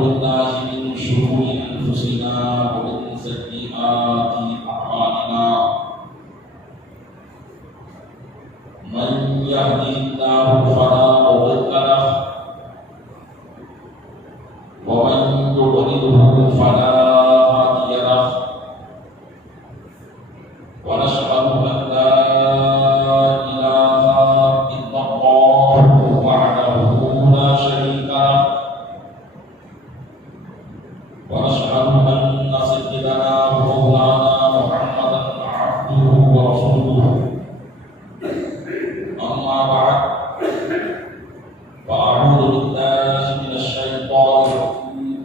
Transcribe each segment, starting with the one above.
بالله من شرور أنفسنا ومن سيئات أعمالنا من يهده الله فلا مضل له ومن يضلله فلا هادي له ونشهد أن لا إله إلا الله وحده لا شريك له ونشهد أن سيدنا ومولانا محمدا عبده ورسوله أما بعد فأعوذ بالله من الشيطان الرجيم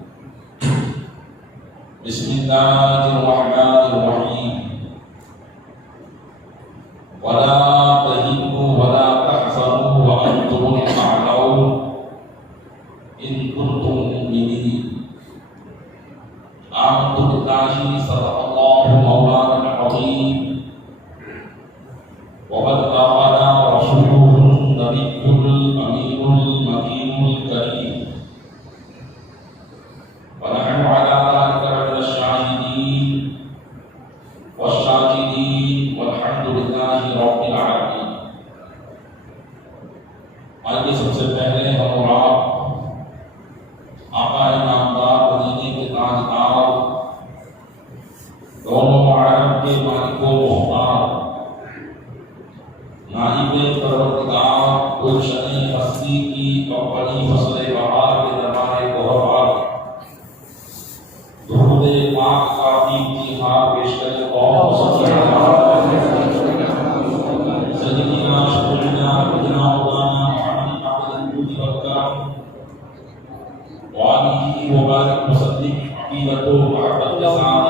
بسم الله الرحمن الرحيم ولا تهنوا ولا تحزنوا وأنتم الأعلون إن كنتم مؤمنين آمنت بالله صدق الله مولانا العظيم وبلغنا رسوله النبي الأمين المكين الكريم ونحن على ذلك من الشاهدين والشاكرين والحمد لله رب العالمين. آئیے سب سے پہلے ہم اور آپ آقا نامدار مدینے کے تاجدار دونوں عالم کے مالک و مختار نائب پروردگار گلشن ہستی کی اپنی فصل بہار کے دربار گوہر درود پاک کا ابتہار پیش کریں اور سیدنا شفیعنا نبینا مولانا محمد عبد الجود والکرم وآلہ وبارک وسلم عقیدت و محبت کے ساتھ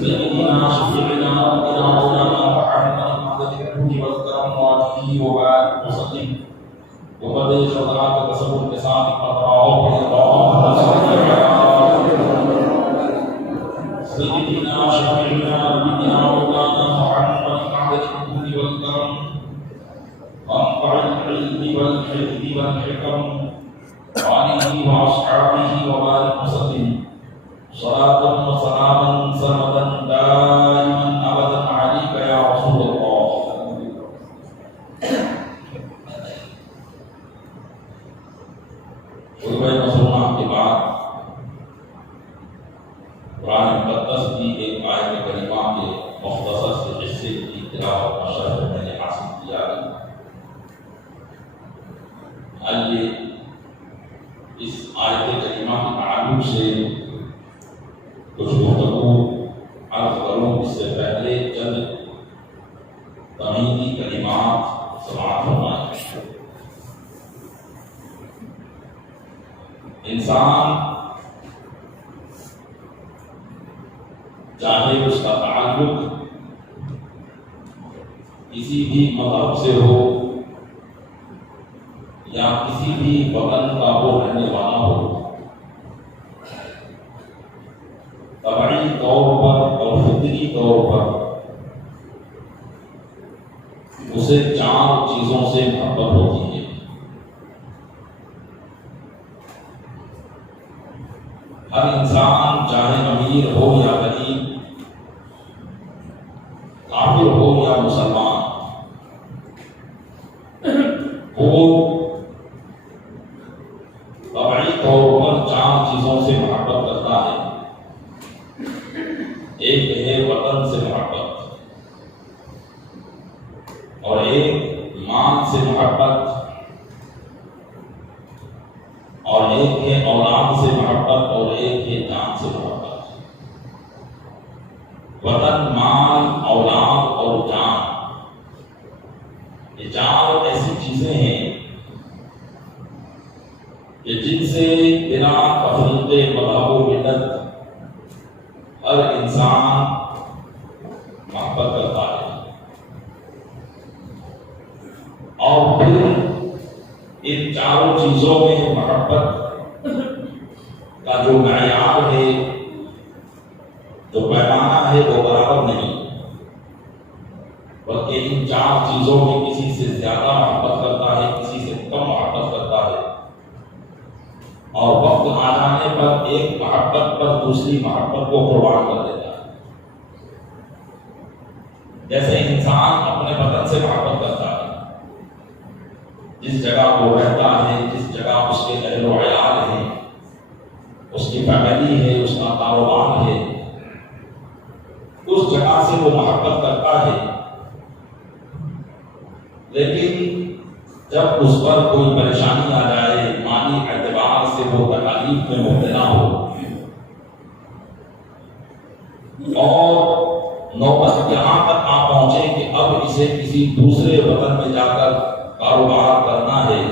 سیدنا شفیعنا نبینا مولانا محمد عبد الجود والکرم وآلہ وبارک وسلم وبدے شدہ کے تصور کے ساتھ سیدنا شفیعنا نبینا مولانا محمد عبد الجود والکرم وانفع العلم والحفظ والحكم وآله وأصحابه وبارك وسلم صلاة وسلاما سرمدا دائما أبدا عليك يا رسول الله. خطبہ مسلمان کے بعد قرآن مقدس کی ایک آیت کریمہ کے مختصر سے حصے کی تلاوت کا شرح میں نے حاصل کیا ہے. آئیے اس آیت کریمہ کے تعلق سے کچھ گفتگو عرض کروں. اس سے پہلے چند تمہیدی کلمات سماعت فرمائیں. انسان چاہے اس کا تعلق کسی بھی مذہب سے ہو یا کسی بھی وطن کا وہ رہنے والا ہو، طبعی طور پر اور فطری طور پر اسے چار چیزوں سے محبت ہوتی ہے. ہر انسان چاہے امیر ہو یا غریب، کافر ہو یا مسلمان، وہ طبعی طور پر چار چیزوں سے محبت کرتا ہے. ایک ہے وطن سے محبت، اور ایک مال سے محبت، اور ایک ہے اولاد سے محبت، اور ایک ہے جان سے محبت. وطن، مال، اولاد اور جان، یہ چار ایسی چیزیں ہیں کہ جن سے بنا تفریق مذہب و ملت ہر انسان محبت کرتا ہے. اور پھر ان چاروں چیزوں میں محبت کا جو معیار ہے، جو پیمانہ ہے، وہ برابر نہیں، بلکہ ان چار چیزوں میں کسی سے زیادہ محبت کرتا ہے، کسی سے کم محبت کرتا ہے، اور وقت آ جانے پر ایک محبت پر دوسری محبت کو قربان کر دیتا ہے۔ جیسے انسان اپنے وطن سے محبت کرتا ہے، جس جگہ وہ رہتا ہے، جس جگہ اس کے اہل و عیال ہیں، اس کی فیملی ہے، اس کا کاروبار ہے، اس جگہ سے وہ محبت کرتا ہے، لیکن جب اس پر کوئی پریشانی آ جائے، مالی اعتبار سے وہ تکالیف میں مبتلا ہو، اور نوبت یہاں تک آ پہنچے کہ اب اسے کسی دوسرے وطن میں جا کر کاروبار کرنا ہے،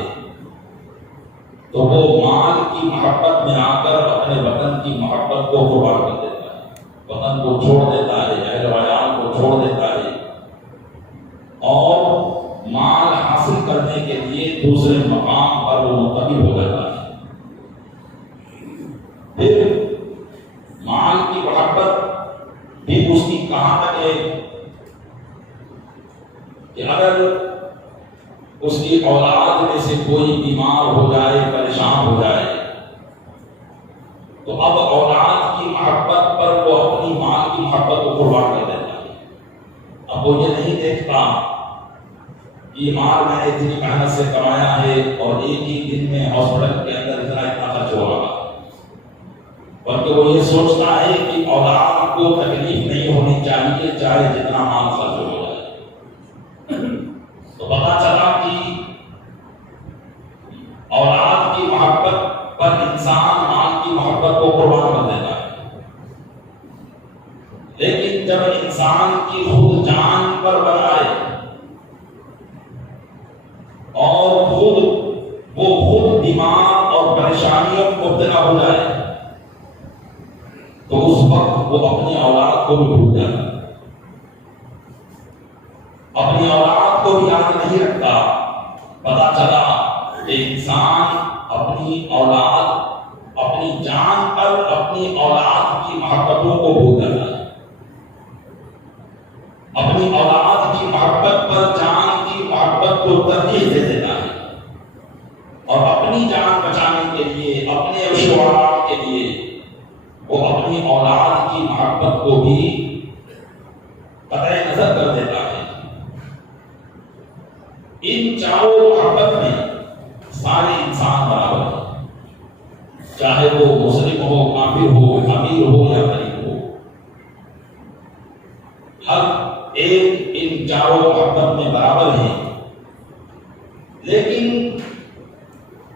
تو وہ مال کی محبت میں آ کر اپنے وطن کی محبت کو قربان کر دیتا ہے، وطن کو چھوڑ دیتا ہے، اہل و عیال کو چھوڑ دیتا ہے، اور مال حاصل کرنے کے لیے دوسرے مقام پر وہ منتقل ہو جاتا ہے۔ پھر مال کی محبت بھی اس کی کہاں تک ہے کہ اگر اس کی اولاد میں سے کوئی بیمار ہو جائے، پریشان ہو جائے، تو اب اولاد کی محبت پر وہ اپنی مال کی محبت کو قربان کر دیتا ہے۔ اب وہ یہ نہیں دیکھتا کہ مال میں اتنی محنت سے کمایا ہے اور ایک ہی دن میں ہاسپٹل کے اندر اتنا خرچ ہو رہا، بلکہ وہ یہ سوچتا ہے کہ اولاد کو تکلیف نہیں ہونی چاہیے، چاہے جتنا مال خرچ ہو جائے۔ تو پتا چلا کہ اولاد کی محبت پر انسان مال کی محبت کو قربان کر دیتا ہے، لیکن جب انسان کی خود جان پر بنائے اور خود بیمار اور پریشانیوں میں مبتلا ہو جائے، تو اس وقت وہ اپنی اولاد کو بھی بھول جاتا ہے، اپنی اولاد کو بھی یاد نہیں رکھتا۔ پتا چلا کہ انسان اپنی اولاد، اپنی جان پر اپنی اولاد کی محبتوں کو بھول جاتا ہے، اپنی اولاد کی محبت پر جان کی محبت کو ترجیح دے دیتا ہے، اور اپنی جان بچانے کے لیے، اپنے عشوات کے لیے وہ اپنی اولاد کی محبت کو بھی قطع نظر کر دیتا ہے۔ ان چاروں محبت میں سارے انسان برابر ہیں، چاہے وہ مسلم ہو، کافر ہو، امیر ہو یا غریب ہو، ہر ایک ان چاروں محبت میں برابر ہیں۔ لیکن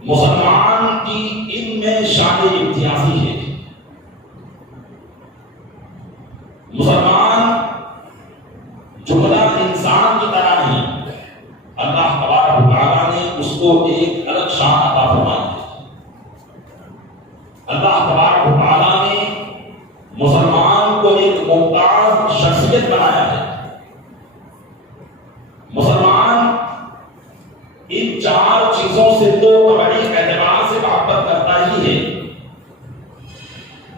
مسلمان کی ان میں شان امتیازی ہے۔ مسلمان جملہ انسان کی طرح نہیں، اللہ تبارک و تعالیٰ نے اس کو ایک الگ شان عطا فرمائی ہے۔ اللہ تبارک و تعالیٰ نے مسلمان کو ایک ممتاز شخصیت بنایا ہے۔ مسلمان ان چار چیزوں سے تو طبعی اعتبار سے محبت کرتا ہی ہے،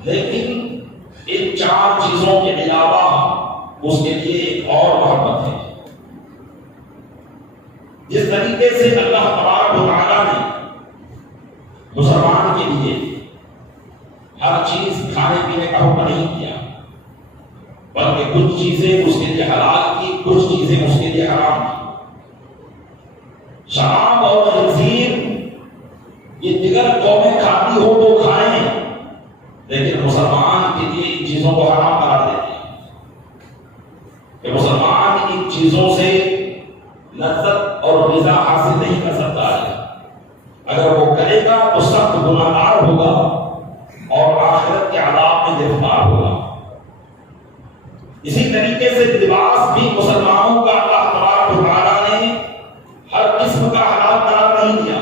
لیکن ان چار چیزوں کے علاوہ اس کے لیے ایک اور محبت ہے۔ جس طریقے سے اللہ تبارک و تعالیٰ نے مسلمان کے لیے ہر چیز کھانے پینے کا حکم نہیں کیا، بلکہ کچھ چیزیں اس کے لیے حلال کی، کچھ چیزیں اس کے لیے حرام کی۔ شراب اور خنزیر یہ دیگر قومیں کھاتی ہو تو کھائیں، لیکن مسلمان کے لیے ان چیزوں کو حرام قرار دیتے ہیں کہ مسلمان ان چیزوں سے لذت اور غذا حاصل نہیں کر سکتا ہے۔ اگر وہ کرے گا تو سخت گناہگار ہوگا اور آخرت کے عذاب میں گرفتار ہوگا۔ اسی طریقے سے لباس بھی مسلمانوں کا اللہ تبارک و تعالیٰ نے ہر قسم کا حلال قرار نہیں دیا،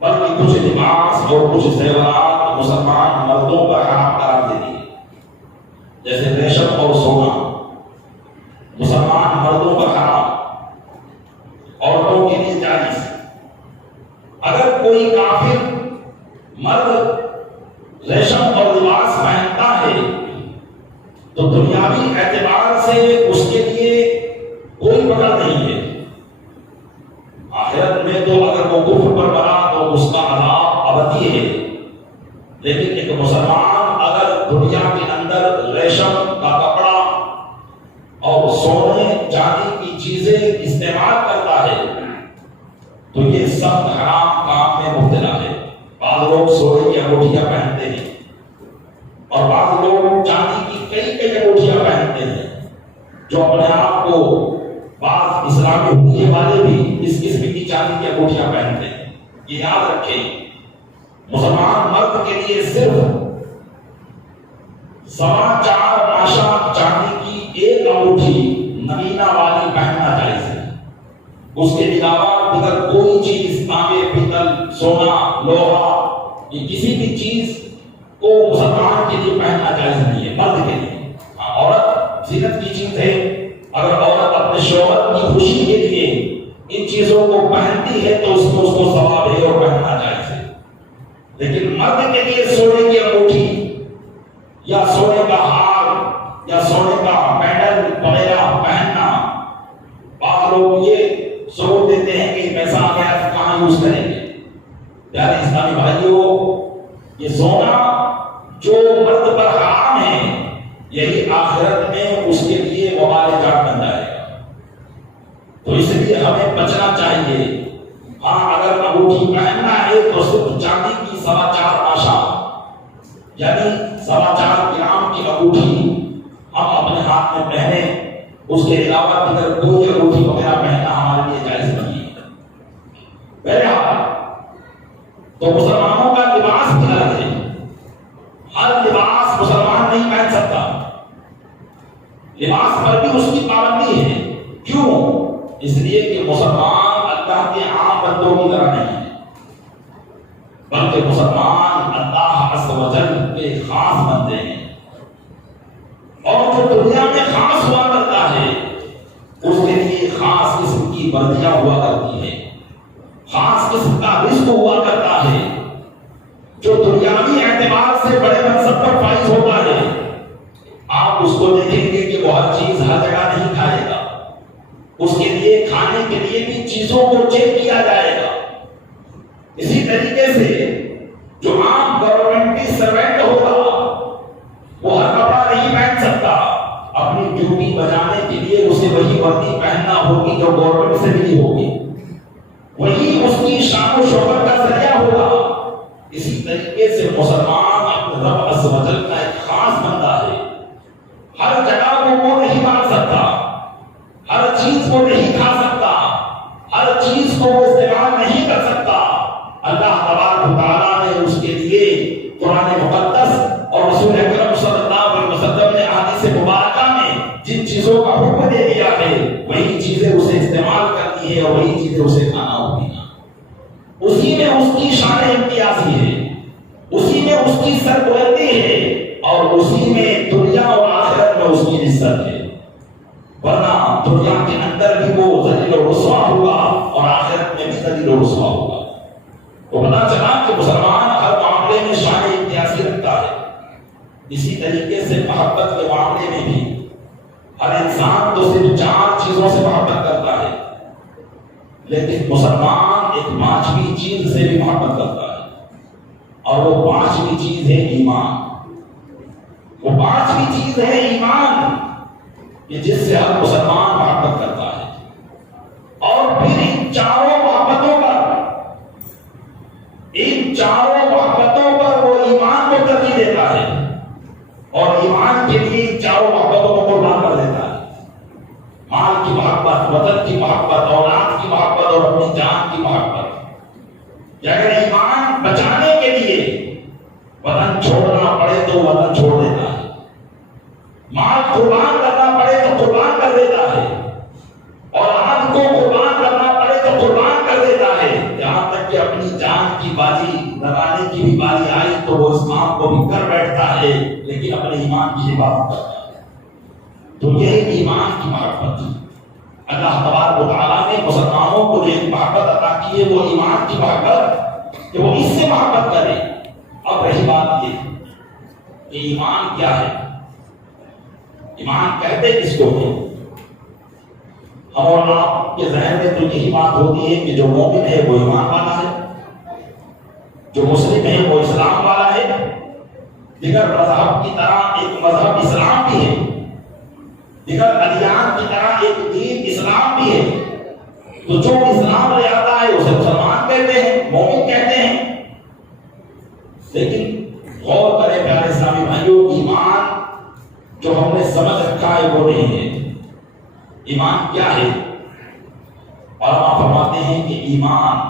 بلکہ کچھ لباس اور کچھ زیورات مسلمان مردوں پر حرام قرار دے دیے، جیسے ریشم اور سونا مسلمان مردوں پر حرام، عورتوں کے لیے جائز۔ اگر کوئی کافر مرد ریشم اور لباس پہنتا ہے تو دنیاوی اعتبار سے اس کے لیے کوئی پکڑ نہیں ہے۔ آخرت میں تو اگر وہ کفر پر مرا تو اس کا عذاب ابدی ہے، لیکن ایک مسلمان اگر دنیا کے اندر ریشم کا کپڑا اور سونے چاندی کی چیزیں استعمال کرتا ہے تو یہ سب حرام کام میں مبتلا ہے۔ بعض لوگ سونے کی انگوٹھیاں پہنتے ہیں اور بعض لوگ چاندی کی کئی انگوٹھیاں پہنتے ہیں، جو اپنے آپ کو بعض اسلامی حکومت والے بھی اس قسم کی چاندی کی انگوٹھیاں پہنتے ہیں۔ یہ یاد رکھیں، مسلمان مرد کے لیے صرف 4.25 ماشا چاندی کی ایک انگوٹھی نگینا والی پہننا جائز ہے۔ اس کے علاوہ دیگر کوئی چیز تانبے، پیتل، سونا، لوہا یہ کسی بھی چیز کو مسلمان کے لیے پہننا جائز نہیں ہے، مرد کے لیے۔ عورت زینت کی چیز ہے، اگر عورت اپنے شوہر کی خوشی کے لیے ان چیزوں کو پہنتی ہے تو اس کو ثواب ہے اور پہننا جائز ہے، لیکن مرد کے لیے سونے کی انگوٹھی یا سونے کا ہار یا سونے کا پینڈل وغیرہ پہننا، بعض لوگ یہ سوچ دیتے ہیں کہ پیسہ آ گیا کہاں یوز کریں گے۔ پیارے اسلامی بھائیوں، یہ سونا جو مرد پر حرام ہے یہی آخرت میں اس کے لیے وبال جان بن جائے گا، تو اس لیے ہمیں بچنا چاہیے۔ ہاں اگر انگوٹھی پہننا ہے تو صرف چاندی کی 4.25 ماشا یعنی 4.25 گرام کی انگوٹھی ہم اپنے ہاتھ میں پہنے، اس کے علاوہ دیگر کوئی انگوٹھی وغیرہ پہننا ہمارے لیے جائز نہیں ہے۔ بہرحال تو مسلمانوں کا لباس بھی الگ ہے، ہر لباس مسلمان نہیں پہن سکتا، لباس پر بھی اس کی پابندی ہے۔ کیوں؟ اس لیے کہ مسلمان اللہ کے عام بندوں کی طرح نہیں ہے، بلکہ مسلمان اللہ عز و جل کے خاص بندے ہیں، اور جو دنیا میں خاص ہوا کرتا ہے اس کے لیے خاص قسم کی وردیاں ہوا کرتی ہیں، خاص قسم کا رزق ہوا کرتا ہے، جو دنیاوی اعتبار سے بڑے منصب پر فائز ہوتا ہے۔ آپ اس کو دیکھیں گے کہ وہ ہر چیز ہر جگہ نہیں کھائے گا، اس کے لیے کھانے کے لیے بھی چیزوں کو چیک کیا جائے گا۔ اسی طریقے سے جو عام گورنمنٹی سروینٹ ہوگا وہ ہر کپڑا نہیں پہن سکتا، اپنی ڈیوٹی بجانے کے لیے اسے وہی وردی پہننا ہوگی جو گورنمنٹ سے ملی ہوگی، وہی اس کی شان و شوکت کا ذریعہ ہوگا۔ اسی طریقے سے مسلمان اپنے رب عز و جل کا ایک خاص بندہ ہے، ہر جگہ وہ نہیں مار سکتا، ہر چیز کو نہیں کھا سکتا، ہر چیز کو وہ استعمال نہیں کر سکتا۔ اللہ تبارک و تعالیٰ نے اس کے لیے قرآن مقدس اور رسول اکرم صلی اللہ علیہ وسلم نے احادیث مبارکہ میں جن چیزوں کا حکم دے دیا ہے وہی چیزیں اسے استعمال کرنی ہے اور وہی چیزیں اسے کھانا ہوگی۔ اسی میں اس کی شان امتیازی ہے، اسی میں اس کی سربلندی ہے، اور اسی میں دنیا اور آخرت میں اس کی عزت ہے، ورنہ دنیا کے اندر بھی وہ ذلیل و رسوا ہوگا اور آخرت میں بھی ذلیل و رسوا ہوگا۔ تو پتہ چلا کہ مسلمان ہر معاملے میں شان امتیازی رکھتا ہے۔ اسی طریقے سے محبت کے معاملے میں بھی ہر انسان تو صرف 4 چیزوں سے محبت کرتا ہے، لیکن مسلمان ایک 5ویں چیز سے بھی محبت کرتا ہے، اور وہ 5ویں چیز ہے ایمان۔ وہ 5ویں چیز ہے ایمان، کہ جس سے ہر مسلمان محبت کرتا ہے، اور پھر ان چاروں محبتوں پر وہ ایمان کو ترجیح دیتا ہے، اور ایمان کے لیے ان چاروں محبتوں کو قربان کر دیتا ہے۔ مال کی محبت، وطن کی محبت، اولاد کی محبت اور اپنی جان کی محبت۔ یا اگر ایمان بچانے کے لیے وطن چھوڑنا پڑے تو وطن چھوڑ دیتا ہے، مال قربان کرنا پڑے تو قربان کر دیتا ہے، اولاد کو قربان کرنا پڑے تو قربان کر دیتا ہے، یہاں تک کہ اپنی جان کی بازی لگانے کی بھی باری آئی تو وہ اس کام کو بھی کر بیٹھتا ہے، لیکن اپنے ایمان کی حفاظت کرتا ہے۔ تو یہ ایمان کی محبت، اللہ تبارک و تعالیٰ نے مسلمانوں کو جو محبت عطا کی ہے وہ ایمان کی محبت، کہ وہ اس سے محبت کرے۔ اب رہی بات یہ کہ ایمان کیا ہے، ایمان کہتے کس کو ہے؟ ہم اور آپ کے ذہن میں تو یہی بات ہوتی ہے کہ جو مومن ہے وہ ایمان والا ہے، جو مسلم ہے وہ اسلام والا ہے، دیگر مذہب کی طرح ایک مذہب اسلام بھی ہے، دیگر ادیان کی طرح ایک دین اسلام بھی ہے، تو جو اسلام لے آتا ہے اسے مسلمان کہتے ہیں، مومن کہتے ہیں۔ لیکن غور کریں پیارے اسلامی بھائیوں، ایمان جو ہم نے سمجھ رکھا ہے وہ نہیں ہے۔ ایمان کیا ہے؟ اور آپ فرماتے ہیں کہ ایمان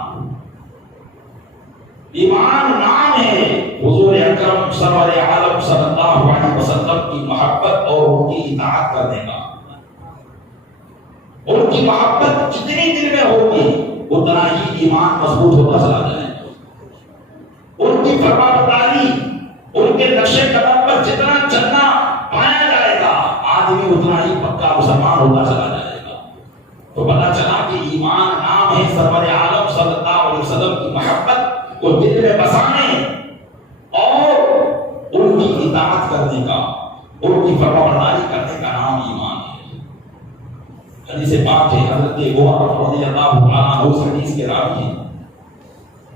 نام ہے حضور اکرم سرور عالم صلی اللہ علیہ وسلم کی محبت اور ان کی اطاعت کرنے کا۔ ان کی محبت جتنی دل میں ہوگی اتنا ہی ایمان مضبوط ہوتا چلا جائے گا۔ ان کی فرمانبرداری، ان کے نقش قدم پر جتنا چلنا پایا جائے گا آدمی اتنا ہی پکا مسلمان ہوتا چلا جائے گا۔ تو پتہ چلا کہ ایمان نام ہے سرور عالم صلی اللہ علیہ وسلم کی محبت کو دل میں بسانے اور ان کی اطاعت کرنے کا، ان کی فرمانبرداری کرنے کا نام ایمان ہے۔ حدیث پاک ہے، حضرت عمر رضی اللہ عنہ اس حدیث کے راوی ہیں،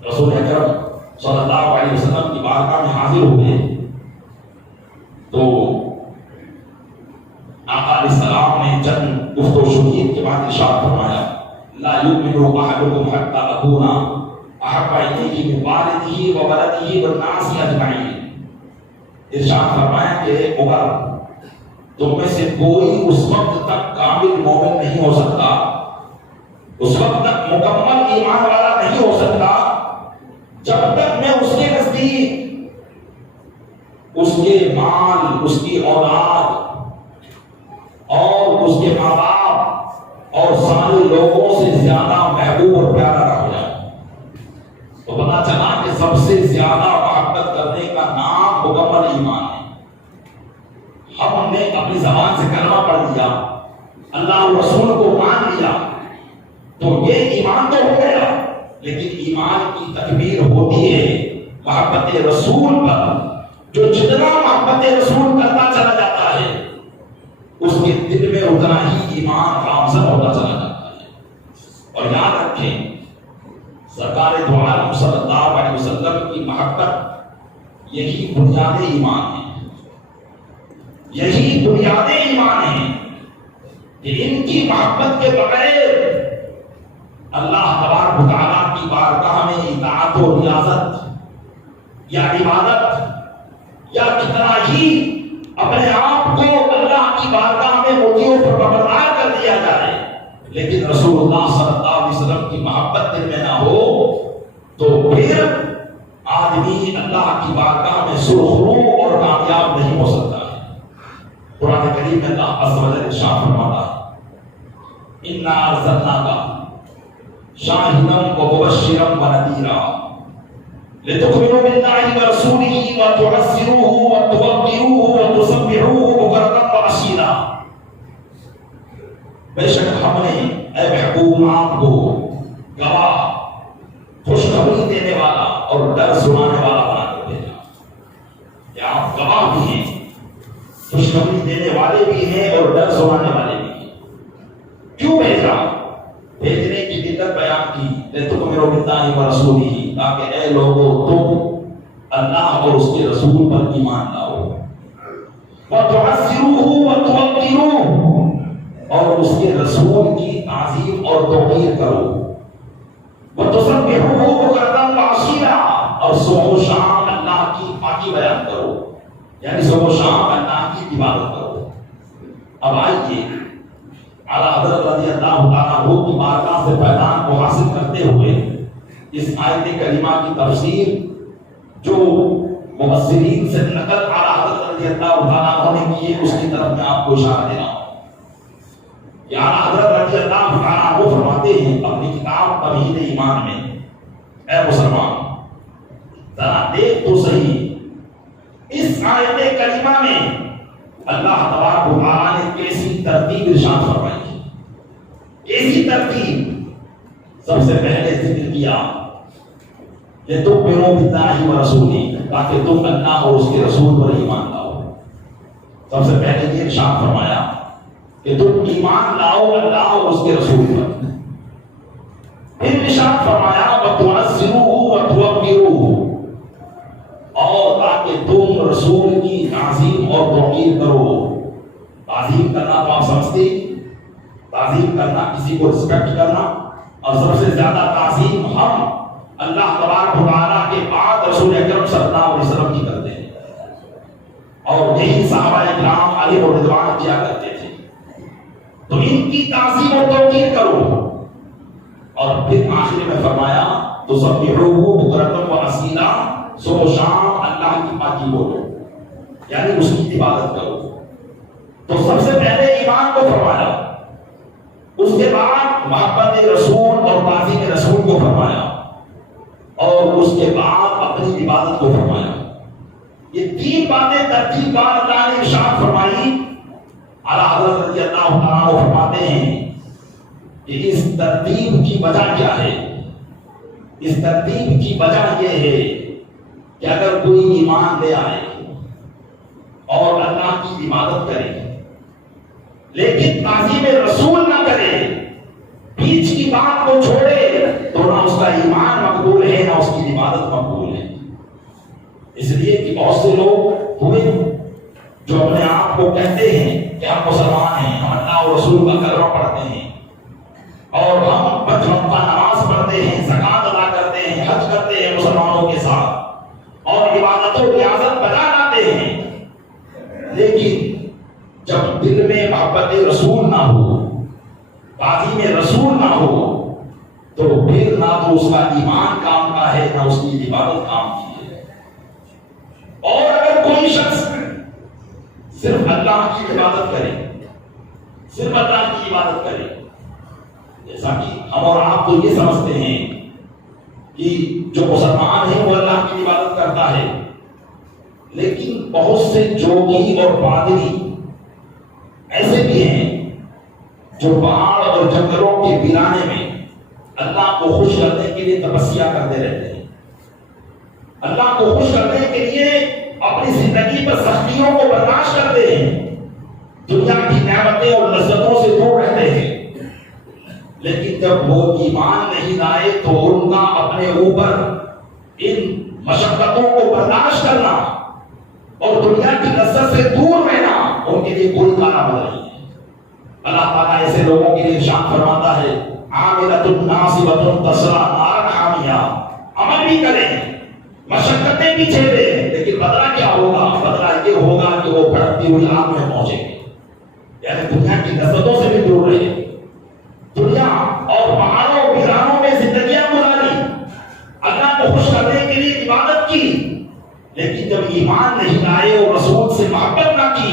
رسول اکرم صلی اللہ علیہ وسلم کی بارگاہ میں حاضر ہوئے تو آقا علیہ السلام نے چند گفت و شنید کے بعد ارشاد فرمایا، لا یؤمن احدکم حتی اکون احب الیہ من والدہ وولدہ والناس اجمعین۔ ارشاد فرمایا کہ عمر، تم میں سے کوئی اس وقت تک کامل مومن نہیں ہو سکتا، اس وقت تک مکمل ایمان والا نہیں ہو سکتا جب تک میں اس کے نزدیک اس کے مال، اس کی اولاد اور اس کے ماں باپ اور سارے لوگوں سے زیادہ محبوب اور پیارا نہ ہو جائے۔ تو پتہ چلا کہ سب سے زیادہ محبت کرنے کا نام مکمل ایمان ہے۔ ہم نے اپنی زبان سے کلمہ پڑھ لیا، اللہ اور رسول کو مان لیا، تو یہ ایمان تو ہو گیا، لیکن ایمان کی تکمیل ہوتی ہے محبت رسول پر۔ جو جتنا محبت رسول کرتا چلا جاتا ہے اس کے دل میں اتنا ہی ایمان رامزن ہوتا چلا جاتا ہے۔ اور یاد رکھیں، سرکار دو عالم صلی اللہ علیہ وسلم کی محبت یہی بنیاد ایمان ہے، یہی بنیاد ایمان ہے کہ ان کی محبت کے بغیر اللہ تبارک و تعالیٰ کی بارگاہ میں اطاعت و ریاضت یا عبادت یا کتنا ہی اپنے آپ کو اللہ کی بارگاہ میں موتیوں پر بردار کر دیا جائے، لیکن رسول اللہ صلی اللہ علیہ وسلم کی محبت دل میں نہ ہو تو پھر آدمی اللہ کی بارگاہ میں سرخرو اور کامیاب نہیں ہو سکتا ہے۔ قرآن کریم میں اللہ عز و جل ارشاد فرماتا ہے، انا ارسلناک شاہدا ومبشرا ونذیرا لتؤمنوا باللہ ورسولہ وتعزروہ وتوقروہ وتسبحوہ بکرۃ وعشیرا۔ بے شک ہم نے اے محبوب آپ کو گواہ، خوشخبری دینے والا اور ڈر سنانے والا بنا کر بھیجا۔ کہ آپ گواہ بھی ہیں، خوشخبری دینے والے بھی ہیں اور ڈر سنانے والے بھی ہیں۔ کیوں بھیجا؟ بھیجنے کی علت بیان کی، لتؤمنوا باللہ ورسولہ، تاکہ اے لوگوں تم اللہ اور اس کے رسول پر ایمان لاؤ، وتعزروہ وتوقروہ، اور اس کے رسول کی تعظیم اور توقیر کرو، وتسبحوہ بکرۃ وعشیرا، اور صبح و شام اللہ کی پاکی بیان کرو، یعنی صبح و شام اللہ کی عبادت کرو۔ اب آئیے اعلیٰ حضرت رضی اللہ تعالیٰ عنہ کی بارگاہ سے فیضان کو حاصل کرتے ہوئے اس آیت کریمہ کی تفسیر جو مفسرین سے نقل اعلیٰ حضرت رضی اللہ تعالیٰ عنہ نے کی ہے اس کی طرف میں آپ کو اشارہ دے رہا ہوں کہ اعلیٰ حضرت رضی اللہ تعالیٰ عنہ فرماتے ہیں اپنی کتاب تمہید ایمان میں، اے مسلمان ذرا دیکھ تو صحیح اس آیت کریمہ میں اللہ تبارک و تعالیٰ نے کیسی ترتیب ارشاد فرمائی ہے، کیسی ترتیب۔ سب سے پہلے ذکر کیا لتؤمنوا باللہ ورسولہ، تاکہ تم اللہ اور اس کے رسول پر ایمان لاؤ۔ سب سے پہلے یہ ارشاد فرمایا کہ تم ایمان لاؤ اللہ اور اس کے رسول پر. پھر ارشاد فرمایا وَتُعَزِّرُوهُ وَتُوَقِّرُوهُ، اور تاکہ تم رسول کی تعظیم اور توقیر کرو. تعظیم کرنا تو آپ سمجھتے، تعظیم کرنا کسی کو رسپیکٹ کرنا، اور سب سے زیادہ تعظیم ہم اللہ تبارک و تعالیٰ کے بعد رسول اکرم صلی اللہ علیہ وسلم کی کرتے ہیں، اور یہی صحابہ کرام علی اور رضوان کیا کرتے تھے. تو ان کی تعظیم و توقیر کرو. اور پھر آخر میں فرمایا تو سبحوہ بکرۃ و اصیلا، صبح و شام اللہ کی پاکی بولو، یعنی اس کی عبادت کرو. تو سب سے پہلے ایمان کو فرمایا، اس کے بعد محبت رسول اور تعظیم رسول کو فرمایا، اور اس کے بعد اپنی عبادت کو فرمایا. یہ تین باتیں ترتیب بار اللہ نے ارشاد فرمائی. اعلیٰ حضرت رضی اللہ تعالیٰ عنہ فرماتے ہیں کہ اس ترتیب کی وجہ کیا ہے؟ اس ترتیب کی وجہ یہ ہے کہ اگر کوئی ایمان لے آئے اور اللہ کی عبادت کرے لیکن تعظیم رسول نہ کرے، بیچ کی بات کو چھوڑے، تو نہ اس کا ایمان مقبول ہے نہ اس کی عبادت مقبول ہے. اس لیے کہ بہت سے لوگ ہوئے جو اپنے آپ کو کہتے ہیں کہ ہم مسلمان ہیں، ہم اللہ اور رسول کا کلمہ پڑھتے ہیں، اور ہم پنج وقت کا نماز پڑھتے ہیں، زکوٰۃ ادا کرتے ہیں، حج کرتے ہیں مسلمانوں کے ساتھ، اور عبادت و ریاضت بجا لاتے ہیں. لیکن جب دل میں محبت رسول نہ ہو، تعظیم رسول نہ ہو، تو پھر نہ تو اس کا ایمان کام کا ہے نہ اس کی عبادت کام کی ہے. اور اگر کوئی شخص صرف اللہ کی عبادت کرے، صرف اللہ کی عبادت کرے، جیسا کہ ہم اور آپ تو یہ سمجھتے ہیں کہ جو مسلمان ہے وہ اللہ کی عبادت کرتا ہے، لیکن بہت سے جوگی اور پادری ایسے بھی ہیں جو پہاڑ اور جنگلوں کے ویرانے میں اللہ کو خوش کرنے کے لیے تپسیا کرتے رہتے ہیں. اللہ کو خوش کرنے کے لیے اپنی زندگی پر سختیوں کو برداشت کرتے ہیں، دنیا کی نعمتیں اور لذتوں سے دور رہتے ہیں. لیکن جب وہ ایمان نہیں لائے تو ان کا اپنے اوپر ان مشقتوں کو برداشت کرنا اور دنیا کی لذت سے دور رہنا ان کے لیے کوئی کارآمد نہیں ہے. اللہ تعالیٰ ایسے لوگوں کے لیے ارشاد فرماتا ہے عاملۃ ناصبۃ تصلیٰ نارا حامیہ، عمل بھی کریں، مشقتیں بھی جھیلیں، لیکن بدلہ کیا ہوگا؟ بدلہ یہ ہوگا کہ وہ بھڑکتی ہوئی آگ میں پہنچیں گے. یعنی دنیا کی لذتوں سے بھی دور رہے، دنیا اور پہاڑوں ویرانوں میں زندگیاں گزاری، اللہ کو خوش کرنے کے لیے عبادت کی، لیکن جب ایمان نہیں لائے اور رسول سے محبت نہ کی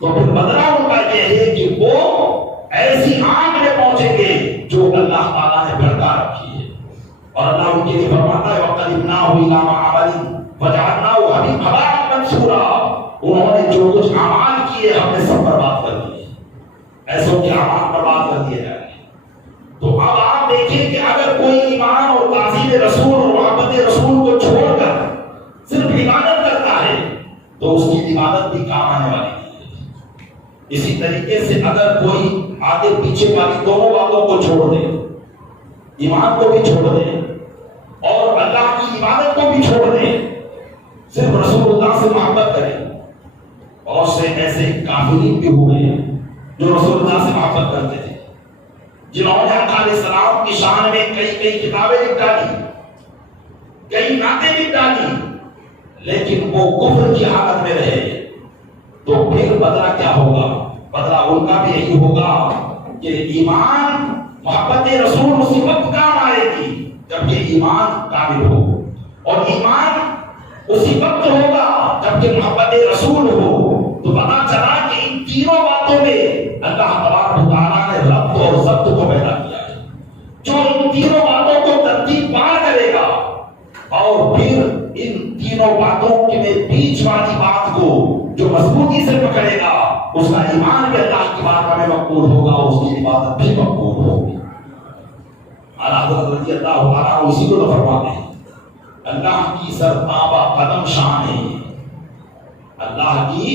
تو پھر بدلہ ان کا یہ ہے کہ وہ ایسی آگ میں پہنچیں گے جو اللہ تعالیٰ نے بھڑکا رکھی ہے. اور اللہ ان کے لیے فرماتا ہے وَقَدِمْنَاهُ إِلَىٰ مَعَمَلٍ وَجَعَلْنَاهُ هَبَاءً مَنثُورًا، انہوں نے جو کچھ اعمال کیے ہم نے سب برباد کر دیے، ایسوں کے اعمال برباد کر دیے جائیں گے. تو اب آپ دیکھیں کہ اگر کوئی ایمان اور تعظیم رسول اور محبت رسول کو چھوڑ کر صرف عبادت کرتا ہے تو اس کی عبادت بھی کام آنے والی نہیں ہے. اسی طریقے سے اگر کوئی آگے پیچھے والی دونوں باتوں کو چھوڑ دے، ایمان کو بھی چھوڑ دے اور اللہ کی عبادت کو بھی چھوڑ دے، صرف رسول اللہ سے محبت کرے. بہت سے ایسے کافرین بھی ہوئے جو رسول اللہ سے محبت کرتے تھے، جنہوں نے آقا علیہ السلام کی شان میں کئی کتابیں لکھ ڈالی، کئی نعتیں لکھ ڈالی، لیکن وہ کفر کی حالت میں رہے. تو پھر بدلہ کیا ہوگا؟ بدلہ ان کا بھی یہی ہوگا کہ ایمان محبت رسول اسی وقت کام آئے گی جبکہ ایمان کامل ہو، اور ایمان اسی وقت ہوگا جبکہ محبت رسول ہو. تو پتا چلا کہ ان تینوں باتوں میں اللہ تبارک و تعالیٰ نے ربط اور ضبط کو پیدا کیا ہے. جو ان تینوں باتوں کو ترتیب پار کرے گا اور پھر ان تینوں باتوں کے بیچ والی بات کو جو مضبوطی سے پکڑے گا، اس کا ایمان بھی اللہ کی بارگاہ میں مقبول ہوگا، اس کی عبادت بھی مقبول ہوگی. حضرت رضی اللہ تعالیٰ اسی کو تو فرماتے ہیں اللہ کی سرتابہ قدم شان ہے، اللہ کی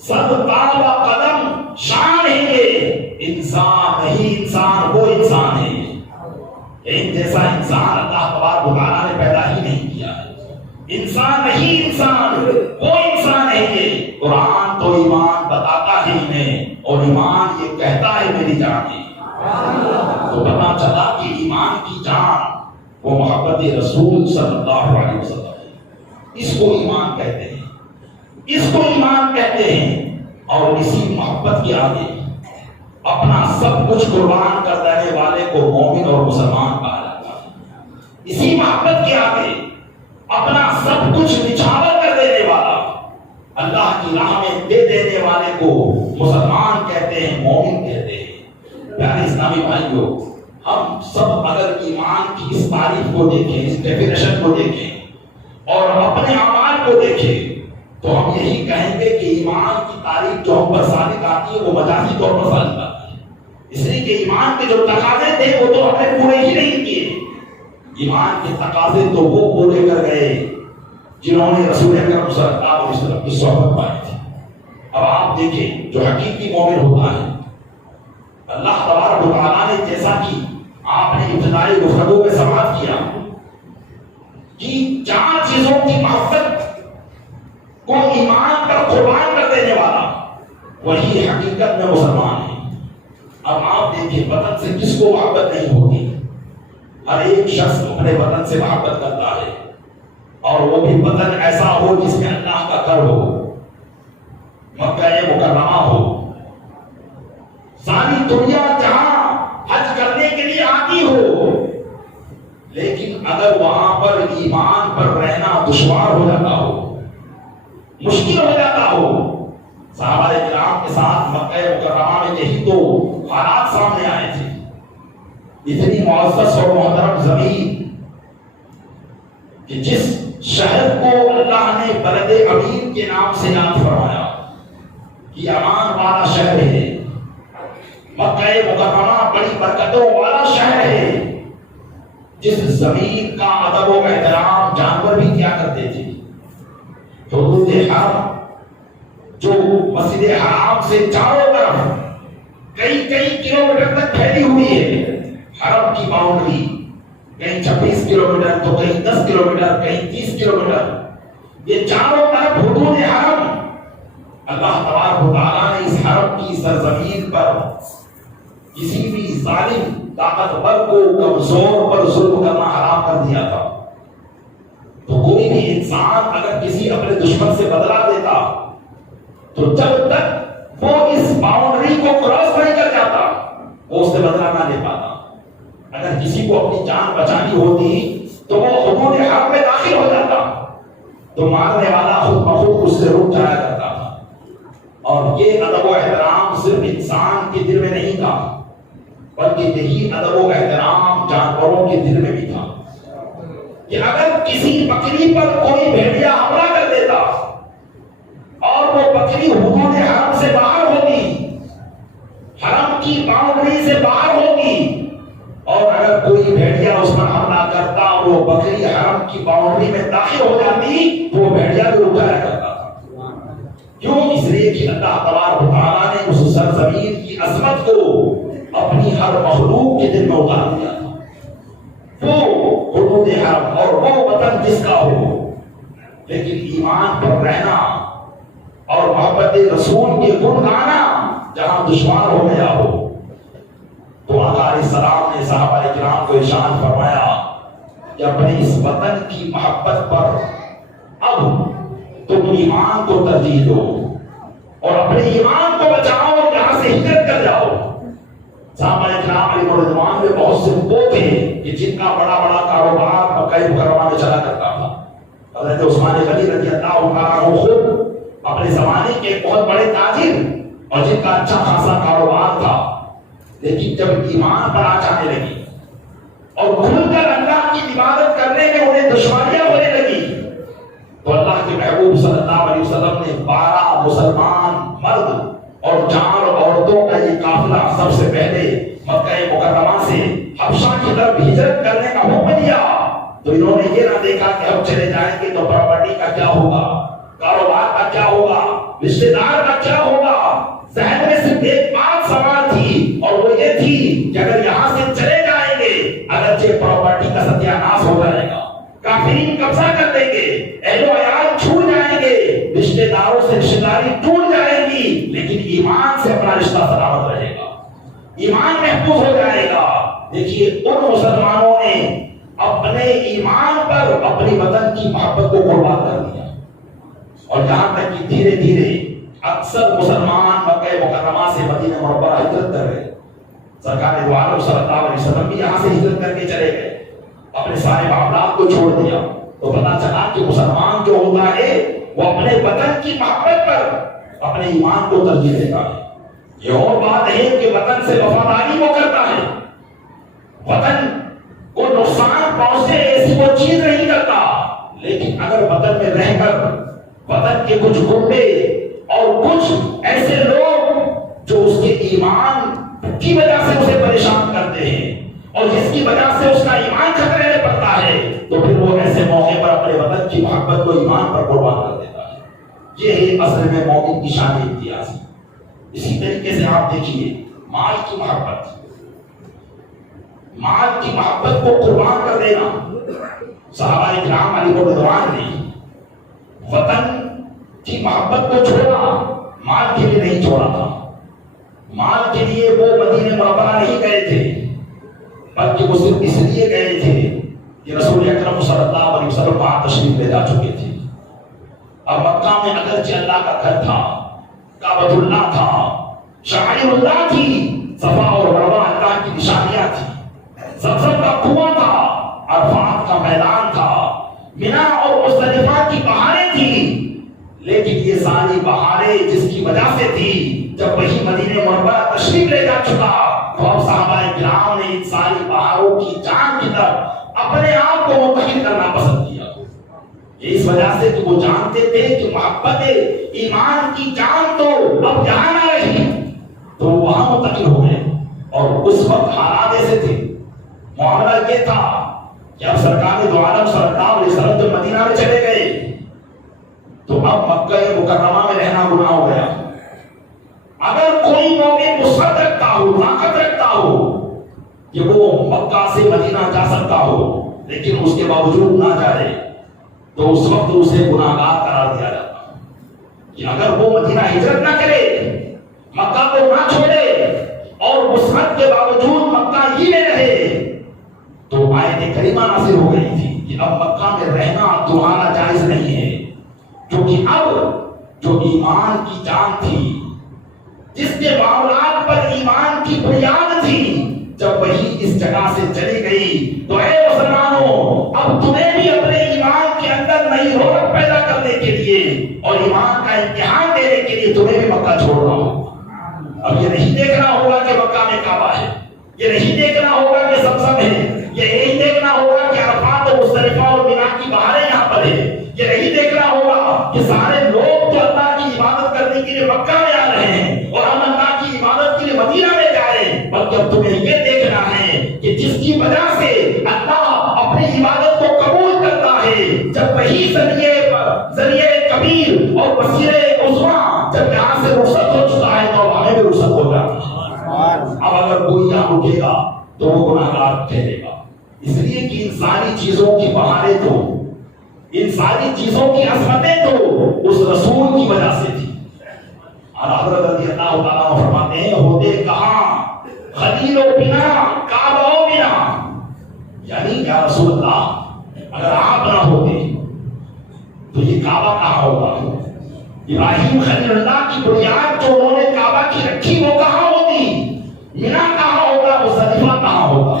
سب تابع قدم شان ہے یہ، انسان نہیں انسان وہ انسان ہے، ایک جیسا انسان اللہ تبارک و تعالیٰ نے پیدا ہی نہیں کیا ہے، انسان نہیں انسان وہ انسان ہے یہ۔ قرآن تو ایمان بتاتا ہے انہیں، اور ایمان یہ کہتا ہے میری جان ہے، تو پتا چلا کہ ایمان کی جان وہ محبت رسول صلی اللہ علیہ وسلم ہے، اس کو ایمان کہتے ہیں، اس کو ایمان کہتے ہیں۔ اور اسی محبت کے آگے اپنا سب کچھ قربان کر دینے والے کو مومن اور مسلمان کہا جاتا ہے، اسی محبت کے آگے اپنا سب کچھ نچھاور کر دینے والا، اللہ کی راہ میں دے دینے والے کو مسلمان کہتے ہیں، مومن کہتے ہیں۔ پیارے اسلامی بھائیوں، ہم سب اگر ایمان کی اس تعریف کو دیکھیں، اس ڈیفینیشن کو دیکھیں اور اپنے اعمال کو دیکھیں، تو ہم یہی کہیں گے کہ ایمان کی تعریف جو ہم پر ثابت آتی ہے وہ مجازی طور پر ثابت آتی ہے، اس لیے کہ ایمان کے جو تقاضے تھے وہ تو ہم نے پورے ہی نہیں کیے۔ ایمان کے تقاضے تو وہ پورے کر گئے جنہوں نے رسول اکرم صلی اللہ علیہ وسلم کی صحبت پائی تھی۔ اب آپ دیکھیں جو حقیقی مومن ہوتا ہے، اللہ تبارک و تعالیٰ نے جیسا کہ آپ نے ابتدائی گفتگو میں سماعت کیا کہ 4 چیزوں کی محبت کو ایمان پر قربان کر دینے والا وہی حقیقت میں مسلمان ہے۔ اب آپ دیکھیں وطن سے کس کو محبت نہیں ہوتی، ہر ایک شخص اپنے وطن سے محبت کرتا ہے، اور وہ بھی وطن ایسا ہو جس میں اللہ کا گھر ہو، مکہ مکرمہ ہو۔ ساری دنیا جہاں حج کرنے کے لیے آتی ہو، لیکن اگر وہاں پر ایمان پر رہنا دشوار ہو جاتا ہو، مشکل ہو جاتا ہو، صحابہ کرام کے ساتھ مکہ مکرمہ میں یہی تو حالات سامنے آئے تھے۔ اتنی معزز اور محترم زمین کہ جس شہر کو اللہ نے بلد امین کے نام سے یاد فرمایا کہ امان والا شہر ہے، مکہ مکرمہ بڑی برکتوں والا شہر ہے، جس زمین کا ادب و احترام جانور بھی کیا کرتے تھے۔ حدود حرم جو مسجد حرام سے چاروں طرف کئی کلومیٹر تک پھیلی ہوئی ہے، حرم کی باؤنڈری کہیں 26 کلومیٹر تو کہیں 10 کلومیٹر کہیں 30 کلومیٹر، یہ چاروں طرف حدود حرم۔ اللہ تبارک و تعالیٰ نے اس حرم کی سرزمین پر کسی بھی ظالم طاقتور کو کمزور پر ظلم کرنا حرام کر دیا تھا۔ تو کوئی بھی انسان اگر کسی اپنے دشمن سے بدلہ دیتا تو جب تک وہ اس باؤنڈری کو کراس نہیں کر جاتا وہ اس سے بدلہ نہ لے پاتا۔ اگر کسی کو اپنی جان بچانی ہوتی تو وہ حدود حرم میں داخل ہو جاتا، تو مارنے والا خود بخود اس سے رک جایا کرتا تھا۔ اور یہ ادب و احترام صرف انسان کے دل میں نہیں تھا، بلکہ یہی ادب و احترام جانوروں کے دل میں بھی تھا کہ اگر کسی بکری پر کوئی بھیڑیا حملہ کر دیتا اور وہ بکری حدود حرم سے باہر ہوگی، حرم کی باؤنڈری سے باہر ہوگی، اور اگر کوئی بھیڑیا اس پر حملہ کرتا اور وہ بکری حرم کی باؤنڈری میں داخل ہو جاتی تو وہ بھیڑیا بھی رکایا کرتا تھا۔ کیوں؟ اس لیے کہ اللہ تبارک و تعالیٰ نے اس سرزمین کی عظمت کو اپنی ہر مخلوق کے دل میں اتار دیا تھا۔ وہ حدود حرم اور وہ وطن جس کا ہو، لیکن ایمان پر رہنا اور محبت رسول کے گن گانا جہاں دشوار ہو گیا ہو، تو آقا علیہ السلام نے صحابہ کرام کو ارشاد فرمایا کہ اپنے اس وطن کی محبت پر اب تم ایمان کو ترجیح دو اور اپنے ایمان کو بچاؤ اور یہاں سے ہجرت کر جاؤ۔ صحابہ کرام علیہ رضوان میں بہت سے وہ تھے کہ جن کا بڑا بڑا کاروبار مکہ مکرمہ میں چلا کرتا تھا۔ حضرت عثمان غنی رضی اللہ عنہ خود اپنے زمانے کے ایک بہت بڑے تاجر اور جن کا اچھا خاصا کاروبار تھا، لیکن جب ایمان پر آنچ آنے لگی اور کھل کر اللہ کی عبادت کرنے میں انہیں دشواریاں ہونے لگی، تو اللہ کے محبوب صلی اللہ علیہ وسلم نے 12 مسلمان مرد اور 4 عورتوں کا یہ قافلہ سب سے پہلے مکہ مکرمہ سے حبشہ کی طرف ہجرت کرنے کا حکم دیا۔ تو انہوں نے یہ نہ دیکھا کہ ہم چلے جائیں گے تو پراپرٹی کا کیا ہوگا، کاروبار کا کیا ہوگا، رشتے دار کا کیا ہوگا؟ ذہن میں صرف ایک بات سوال تھی اور وہ یہ تھی کہ اگر یہاں سے چلے جائیں گے اگرچہ پراپرٹی کا ستیہ ناش ہو جائے گا، کافرین قبضہ کر لیں گے، اہل و عیال چھوٹ جائیں گے، رشتے داروں سے رشتے داری ٹوٹ جائے گی، لیکن ایمان سے اپنا رشتہ سلامت رہے گا، ایمان محفوظ ہو جائے گا۔ دیکھیے ان مسلمانوں نے اپنے ایمان پر اپنی وطن کی محبت کو قربان کر دیا، اور جہاں تک کہ دھیرے دھیرے اکثر مسلمان مکہ مکرمہ سے مدینہ منورہ ہجرت کر گئے، سرکار دو عالم صلی اللہ علیہ وسلم بھی یہاں سے ہجرت کر کے چلے گئے، اپنے سارے معاملات کو چھوڑ دیا، تو پتا چلا کہ مسلمان جو ہوتا ہے وہ اپنے وطن کی محبت پر اپنے ایمان کو ترجیح دیتا ہے۔ یہ اور بات ہے کہ وطن سے وفاداری وہ کرتا ہے، وطن کو نقصان پہنچے ایسی وہ چیز نہیں کرتا، لیکن اگر وطن میں رہ کر وطن کے کچھ گنڈے اور کچھ ایسے لوگ جو اس کے ایمان کی وجہ سے اسے پریشان کرتے ہیں اور جس کی وجہ سے اس کا ایمان خطرے میں پڑتا ہے، تو پھر وہ ایسے موقع پر اپنے وطن کی محبت کو ایمان پر قربان کر دیتا ہے۔ یہ ہے اصل میں مومن کی شان امتیازی۔ اسی طریقے سے آپ دیکھیے مال کی محبت، مال کی محبت کو قربان کر دینا۔ صحابہ کرام علیہ رضوان نے وطن کی محبت کو چھوڑا، مال کے لیے نہیں چھوڑا تھا۔ مال کے لیے وہ مدینہ منورہ نہیں گئے تھے، بلکہ وہ صرف اس لیے گئے تھے کہ رسول اکرم صلی اللہ علیہ وسلم وہاں تشریف لے جا چکے تھے۔ اب مکہ میں اگرچہ اللہ کا گھر تھا، کعبۃ اللہ تھا، شعائر اللہ تھی، صفا اور مروہ اللہ کی نشانیاں تھی، زمزم کا کنواں تھا، عرفات کا میدان تھا، مینا اور مزدلفہ کی بہاریں تھیں، لیکن یہ ساری بہاریں جس کی وجہ سے تھی، جب وہی مدینہ منورہ تشریف لے جا چکا تو اب صحابہ کرام نے ان ساری بہاروں کی جان کی طرف اپنے آپ کو منتقل کرنا پسند کیا۔ اس وجہ سے کہ وہ جانتے تھے کہ محبت ایمان کی جان تو اب یہاں نہ رہی، تو وہ وہاں منتقل ہو گئے۔ اور اس وقت حالات ایسے تھے، معاملہ یہ تھا کہ اب سرکار دو عالم صلی اللہ علیہ وسلم جب مدینہ میں چلے گئے تو اب مکہ مکرمہ میں رہنا گناہ ہو گیا۔ اگر کوئی مومن وسعت رکھتا ہو، طاقت رکھتا ہو کہ وہ مکہ سے مدینہ جا سکتا ہو لیکن اس کے باوجود نہ جائے، تو اس وقت اسے گناہگار قرار دیا جاتا کہ اگر وہ مدینہ ہجرت نہ کرے، مکہ کو نہ چھوڑے اور وسعت کے باوجود مکہ ہی میں رہے، تو آیت کریمہ نازل ہو گئی تھی کہ اب مکہ میں رہنا تمہارا جائز نہیں ہے، کیونکہ اب جو ایمان کی جان تھی، جس کے معاملات پر ایمان کی بنیاد تھی، جب وہی اس جگہ سے چلی گئی تو اے مسلمانوں، اب تمہیں بھی اپنے ایمان کے اندر نئی رونق پیدا کرنے کے لیے اور ایمان کا امتحان دینے کے لیے تمہیں بھی مکہ چھوڑنا ہوگا۔ اب یہ نہیں دیکھنا ہوگا کہ مکہ میں کعبہ ہے، یہ نہیں دیکھنا ہوگا کہ زمزم ہے، یہ نہیں دیکھنا ہوگا کہ عرفات اور مزدلفہ اور مینا کی بہاریں یہاں پر ہے، یہ نہیں دیکھنا ہوگا کہ سارے لوگ جو اللہ کی عبادت کرنے کے لیے مکہ میں آ رہے ہیں اور ہم اللہ کی عبادت کے لیے مدینہ میں جا رہے ہیں، بلکہ اب تمہیں یہ دیکھنا ہے کہ جس کی وجہ سے اللہ اپنی عبادت کو قبول کرتا ہے، جب وہی ذریعہ کبیر اور وسیلہ عظمیٰ جب یہاں سے رخصت ہو چکا ہے تو اب ہمیں بھی رخصت ہو جانا ہے۔ اب اگر کوئی یہاں رکے گا تو وہ گناہگار ٹھہرے گا، اس لیے کہ ان ساری چیزوں کی بہاریں تو، ان ساری چیزوں کی عظمتیں تو اس رسول کی وجہ سے تھی۔ اور حضرت رضی اللہ تعالیٰ عنہ فرماتے ہیں، ہوتے کہاں خلیل و بنا، کعبہ و بنا، یعنی یا رسول اللہ اگر آپ نہ ہوتے تو یہ کعبہ کہاں ہوگا؟ ابراہیم خلیل اللہ کی بنیاد جو انہوں نے کعبہ کی رکھی وہ کہاں ہوتی؟ مینا کہاں ہوگا؟ مزدلفہ کہاں ہوگا؟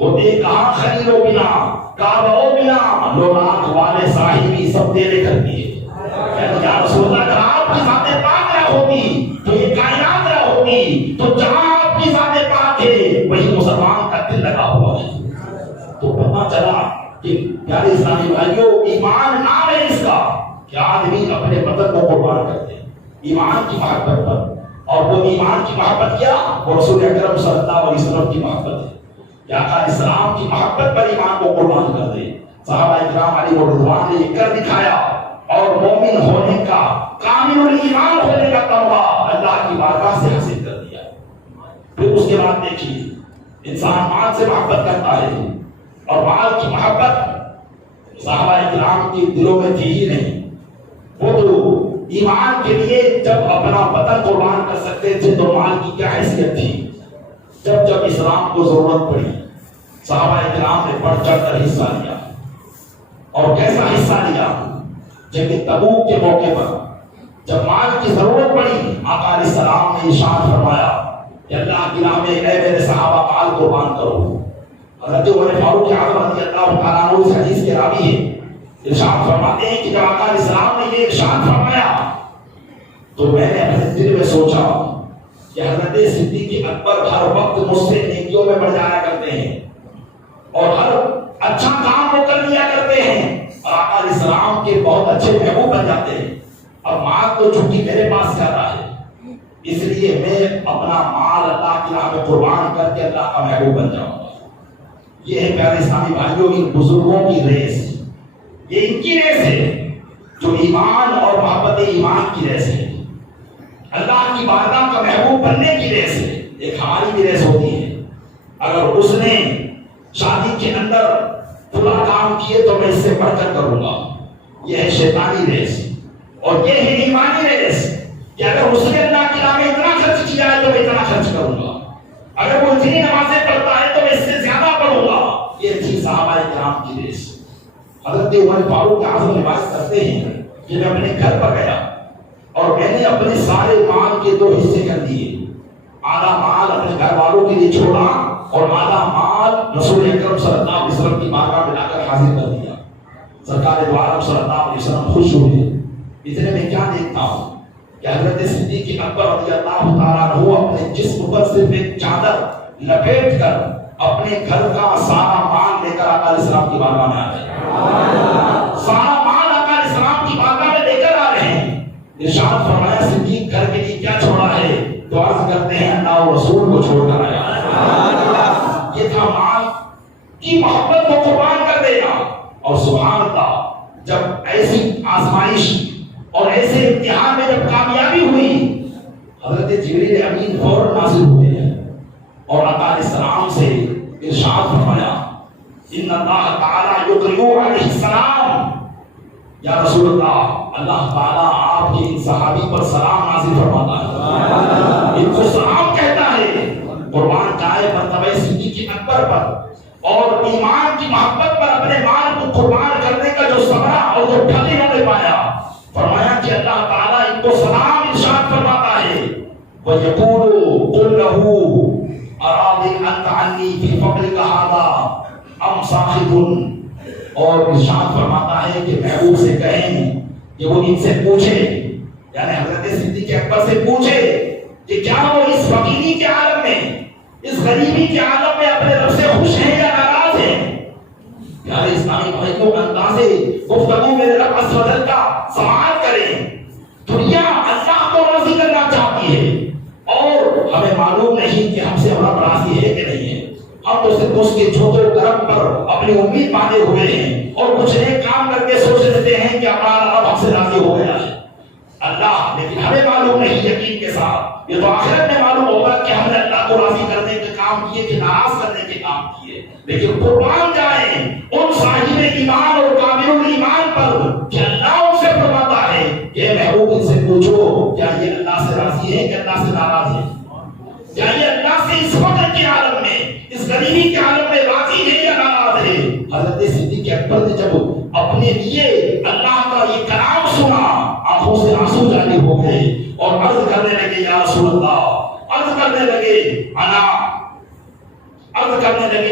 ہوتے کہاں خلیل و بنا، کعبہ و بنا، لولاک والے صاحبی سب تیرے گھر کی ہے۔ یا رسول اللہ اگر آپ کی ذات پاک نہ ہوتی تو یہ کائنات نہ ہوتی، تو جہاں آپ کی ذات پاک ہے وہی مسلمان کا دل لگا ہوا ہے۔ تو پتہ چلا کہ پیارے اسلامی بھائیوں، ایمان نام ہے اس کا کہ آدمی اپنے وطن کو قربان کرتے ایمان کی محبت پر، اور وہ ایمان کی محبت کیا؟ وہ رسول اکرم صلی اللہ علیہ وسلم کی محبت ہے، یا اسلام کی محبت پر ایمان کو قربان کر دے۔ صحابہ کرام علیہ رضوان نے یہ کر دکھایا، اور مومن ہونے کا، کامل الایمان ہونے کا تمغہ اللہ کی بارگاہ سے حاصل کر دیا۔ پھر اس کے بعد دیکھیے انسان مال سے محبت کرتا ہے، اور مال کی محبت صحابہ کرام کے دلوں میں تھی ہی نہیں۔ وہ تو ایمان کے لیے جب اپنا بدن قربان کر سکتے تھے تو مال کی کیا حیثیت تھی۔ جب اسلام کو ضرورت پڑی صحابہ کرام نے بڑھ چڑھ کر حصہ لیا، اور کیسا حصہ لیا؟ جنگ تبوک کے موقع پر جب مال کی ضرورت پڑی، آقا علیہ السلام نے ارشاد فرمایا کہ اللہ کی راہ میں اے میرے صحابہ مال قربان کرو۔ حضرت عمر فاروق اعظم رضی اللہ تعالیٰ عنہ اس حدیث کے راوی ہیں، ارشاد فرماتے ہیں کہ جب آقا علیہ السلام نے یہ ارشاد فرمایا تو میں نے اپنے دل میں سوچا کہ حضرت صدیق اکبر ہر وقت مجھ سے نیکیوں میں بڑھ جایا کرتے ہیں اور ہر اچھا کام وہ کر لیا کرتے ہیں، اور آقا علیہ السلام کے بہت اچھے محبوب بن جاتے ہیں۔ اب مال تو چونکہ میرے پاس زیادہ ہے، اس لیے میں اپنا مال اللہ کی راہ میں قربان کر کے اللہ کا محبوب بن جاؤں گا۔ یہ ہے پیارے اسلامی بھائیوں ان بزرگوں کی ریس، یہ ان کی ریس ہے جو ایمان اور محبت ایمان کی ریس ہے، اللہ کی بارگاہ کا محبوب بننے کی ریس ہے۔ ایک ہماری بھی ریس ہوتی ہے، اگر اس نے شادی کے اندر پورا کام کیے تو میں اس سے بڑھ کر کروں گا، یہ ہے شیطانی ریس۔ اور یہ ہے ایمانی ریس کہ اگر اس نے اللہ کی راہ میں اتنا خرچ کیا ہے تو میں اتنا خرچ کروں گا، اگر وہ اتنی نمازیں پڑھتا ہے تو میں اس سے زیادہ پڑھوں گا۔ یہ تھی صحابہ کرام کی ریس۔ حضرت عمر فاروق اعظم روایت کرتے ہیں کہ میں اپنے گھر پر گیا اور میں نے اپنے سارے مال کے دو حصے کر دیے، آدھا مال اپنے گھر والوں کے لیے چھوڑا اور آدھا مال رسول اکرم صلی اللہ علیہ وسلم کی بارگاہ میں لا کر حاضر کر دیا۔ سرکار دو عالم صلی اللہ علیہ وسلم خوش ہوئے۔ اتنے میں کیا دیکھتا ہوں کہ حضرت صدیق اکبر رضی اللہ تعالیٰ عنہ اپنے جسم پر صرف ایک چادر لپیٹ کر اپنے گھر کا سارا مال لے کر آقا علیہ السلام کی بارگاہ میں آ گئے۔ سارا مال آقا علیہ السلام کی بارگاہ میں لے کر آ رہے ہیں۔ ارشاد فرمایا صدیق گھر کے لیے کیا چھوڑا ہے؟ تو عرض کرتے ہیں اللہ اور رسول کو چھوڑ کر آیا۔ یہ تھا مال کی محبت کو قربان کر دینا۔ اور سبحان اللہ، جب ایسی آزمائش اور ایسے امتحان میں جب کامیابی ہوئی، حضرت جبریل امین فوراً نازل ہوئے ہیں اور آقا علیہ السلام سے ارشاد فرمایا ان اللہ تعالی یقرئ علیہ السلام، یا رسول اللہ، اللہ تعالیٰ آپ کے ان صحابی پر سلام نازل فرماتا ہے، ان کو سلام کہتا ہے۔ قربان جائے مرتبہ صدیق اکبر پر اور ایمان کی محبت پر اپنے مال کو قربان کرنے کا جو ثمرہ اور جو پھل انہوں نے پایا، فرمایا کہ اللہ تعالیٰ ان کو سلام ارشاد فرماتا ہے وَيَقُولُ قُلْ لَهُ أَرَاضٍ أَنْتَ عَنِّي فِي فَقْرِكَ هَذَا أَمْ سَاخِطٌ، اور ارشاد فرماتا ہے کہ محبوب سے کہیں کہ وہ ان سے پوچھے، یعنی حضرت صدیق اکبر سے پوچھے کہ کیا وہ اس فقیری کے عالم میں، اس غریبی کے عالم میں اپنے رب سے خوش ہیں یا ناراض ہیں۔ پیارے اسلامی بھائیوں، انداز گفتگو میرے رب عز و جل کا سماعت کریں۔ دنیا اللہ کو راضی کرنا چاہتی ہے اور ہمیں معلوم نہیں کہ ہم سے رب راضی ہے کہ نہیں ہے۔ ہم تو صرف اس کے چھوٹے کرم پر اپنی امید باندھے ہوئے ہیں اور کچھ نیک کام کر کے سوچ لیتے ہیں کہ ہمارا رب ہم سے راضی ہو گیا ہے اللہ، لیکن ہمیں معلوم نہیں یقین کے ساتھ، یہ تو آخرت میں معلوم ہوگا کہ ہم نے اللہ کو راضی کرنے کے کام کیے کہ ناراض کرنے کے کام کیے۔ لیکن قربان جائیں ان صاحب ایمان اور کامل الایمان پر کہ اللہ ان سے فرماتا ہے کہ محبوب ان سے پوچھو کیا یہ اللہ سے راضی ہے کہ اللہ سے ناراض ہے، کیا یہ اللہ سے اس فقر کے عالم میں، اس غریبی کے عالم میں راضی ہے یا ناراض ہے۔ حضرت صدیق اکبر نے جب اپنے لیے اللہ کا یہ کلام سنا، آنکھوں سے آنسو جاری ہو گئے اور عرض کرنے لگے یا رسول اللہ، عرض کرنے لگے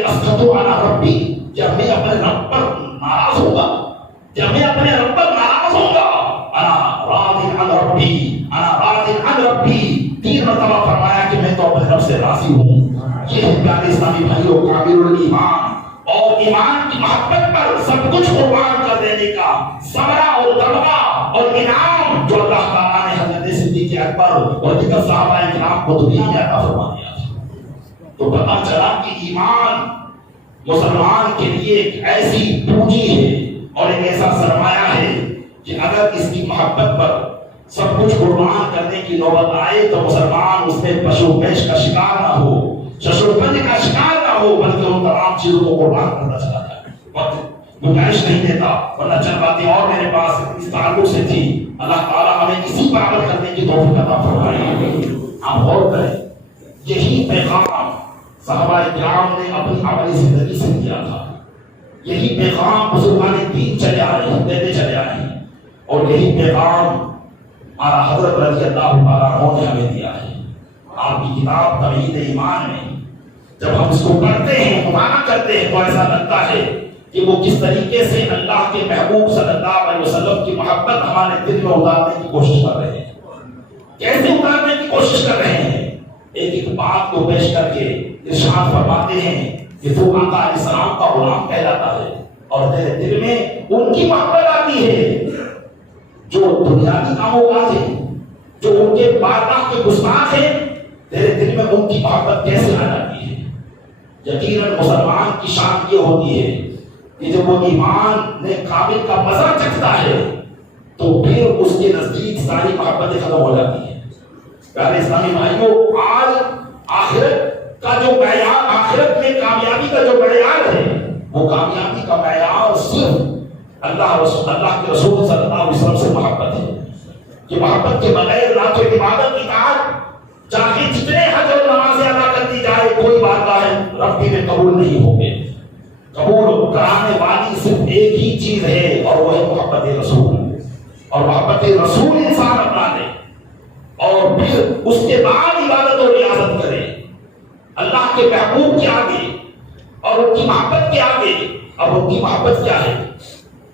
اسخطو علی ربی، کیا میں اپنے رب پر ناراض ہوں گا، کیا میں اپنے رب پر ناراض ہوں گا؟ انا راض عن ربی، انا راض عن ربی، 3 مرتبہ فرمایا کہ میں تو اپنے رب سے راضی ہوں۔ یہ ہے پیارے اسلامی بھائیوں کامل الایمان اور ایمان کی محبت پر سب کچھ قربان کر دینے کا ثمرہ اور تمغہ اور انعام جو اللہ تعالیٰ نے حضرت صدیق اکبر اور دیگر صحابہ کرام کو دنیا میں عطا فرما دیا تھا۔ تو پتہ چلا کہ ایمان مسلمان کے لیے ایک ایسی پونجی ہے اور ایک ایسا سرمایہ ہے کہ اگر اس کی محبت پر سب کچھ قربان کرنے کی نوبت آئے تو مسلمان اس میں پشو پیش کا شکار نہ ہو، ششوپنج کا شکار نہ ہو، بلکہ ان تمام چیزوں کو قربان کرنا چاہتا ہے۔ وقت گنجائش نہیں دیتا، ورنہ چند باتیں اور میرے پاس اس تعلق سے تھی۔ اللہ تعالیٰ ہمیں اسی پر عمل کرنے کی توفیق عطا فرمائے۔ آپ غور کریں، یہی پیغام صحابہ کرام نے اپنی عملی زندگی سے دیا تھا، یہی پیغام بزرگان دین چلے آئے ہیں، دیتے چلے آئے ہیں، اور یہی پیغام ہمارا حضرت رضی اللہ تعالیٰ عنہ نے ہمیں دیا ہے۔ آپ کی کتاب توحید ایمان میں جب ہم اس کو پڑھتے ہیں، مطالعہ کرتے ہیں، تو ایسا لگتا ہے کہ وہ کس طریقے سے اللہ کے محبوب صلی اللہ علیہ وسلم کی محبت ہمارے دل میں اتارنے کی کوشش کر رہے ہیں، کیسے اتارنے کی کوشش کر رہے ہیں۔ ایک ایک بات کو پیش کر کے ارشاد فرماتے ہیں کہ تو آقا علیہ السلام کا غلام کہلاتا ہے، اور تیرے دل میں ان کی محبت آتی ہے جو دنیاوی کاموں کاج ہیں، جو ان کے بارگاہ کے گستاخ ہیں، تیرے دل میں ان کی محبت کیسے آ جاتی ہے؟ یقیناً مسلمان کی شان یہ ہوتی ہے کہ جب وہ ایمان نے کامل کا مزہ چکھتا ہے تو پھر اس کے نزدیک ساری محبتیں ختم ہو جاتی ہیں۔ پیارے اسلامی بھائیوں، آج آخرت کا جو معیار، آخرت میں کامیابی کا جو معیار ہے، وہ کامیابی کا معیار صرف اللہ کے رسول صلی اللہ علیہ وسلم سے محبت ہے۔ کہ محبت کے بغیر نہ تو عبادت اطاعت چاہے جتنے حج اور نمازیں ادا کر دی جائے، کوئی بارگاہ ربی میں قبول نہیں ہوں گے۔ قبول کرانے والی صرف ایک ہی چیز ہے، اور وہ ہے محبت رسول، اور محبت رسول انسان اپنا لے اور پھر اس کے بعد عبادت اور ریاضت کرے اللہ کے محبوب کے آگے اور ان کی محبت کے آگے۔ اب ان کی محبت کیا ہے؟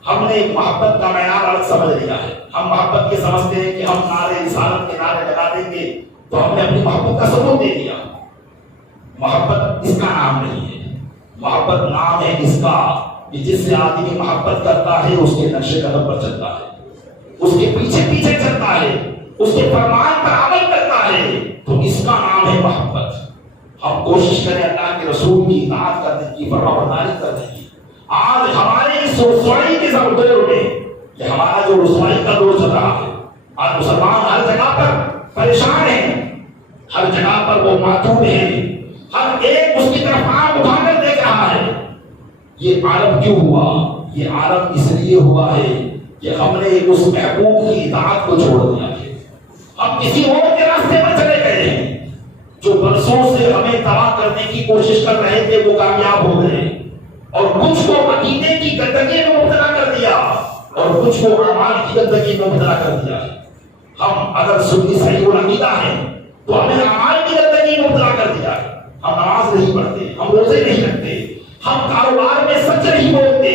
ہم نے محبت کا معیار الگ سمجھ لیا ہے۔ ہم محبت یہ سمجھتے ہیں کہ ہم نعرے رسالت کے نعرے لگا دیں گے تو ہم نے اپنی محبت کا ثبوت دے دیا۔ محبت اس کا نام نہیں ہے، محبت نام ہے اس کا کہ جس سے آدمی محبت کرتا ہے اس کے نقش قدم پر چلتا ہے، اس کے پیچھے پیچھے چلتا ہے، اس کے فرمان پر عمل کرتا ہے، تو اس کا نام ہے محبت۔ ہم کوشش کریں اللہ کے رسول کی اطاعت کرنے کی، فرمانبرداری کرنے کی۔ آج ہمارے اس رسوائی کے دور میں، یہ ہمارا جو رسوائی کا دور چل رہا ہے، آج مسلمان ہر جگہ پر پریشان ہیں، ہر جگہ پر وہ معتوب ہیں، ہر ایک اس کی طرف آنکھ اٹھا کر دیکھ رہا ہے۔ یہ عالم کیوں ہوا؟ یہ عالم اس لیے ہوا ہے کہ ہم نے اس محبوب کی اطاعت کو چھوڑ دیا ہے، ہم کسی اور کے راستے پر چلے گئے ہیں۔ جو برسوں سے ہمیں تباہ کرنے کی کوشش کر رہے تھے وہ کامیاب ہو گئے، اور کچھ کو عقیدے کی گندگی میں مبتلا کر دیا اور کچھ کو اعمال کی گندگی میں مبتلا کر دیا۔ ہم اگر سنی صحیح العقیدہ ہیں تو ہمیں اعمال کی گندگی میں مبتلا کر دیا ہے۔ ہم نماز نہیں پڑھتے، ہم روزے نہیں رکھتے، ہم کاروبار میں سچ نہیں بولتے،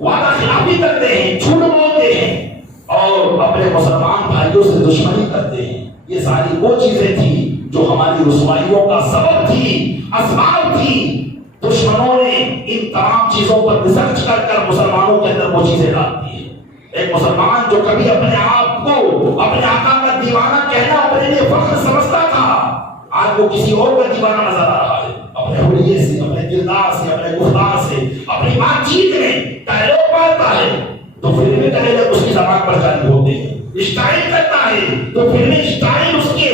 وعدہ خلافی کرتے ہیں، جھوٹ بولتے ہیں، اور اپنے مسلمان بھائیوں سے دشمنی کرتے ہیں۔ یہ ساری وہ چیزیں تھیں جو ہماری رسوائیوں کا سبب تھی، اسباب تھی۔ دشمنوں نے ان تمام چیزوں پر ریسرچ کر مسلمانوں کے اندر وہ چیزیں ڈال دی ہیں۔ ایک مسلمان جو کبھی اپنے آپ کو اپنے آقا کا دیوانہ کہنا اپنے لیے فخر سمجھتا تھا، آج وہ کسی اور کا دیوانہ نظر آ رہا ہے۔ اپنے حلیے سے، اپنے کردار سے، اپنے گفتار سے، اپنی بات چیت میں ڈائلاگ مارتا ہے تو فلمیں کرے جب اس کی زبان پر جاری ہوتے ہیں، اسٹائل کرتا ہے تو فلمی اسٹائل اس کے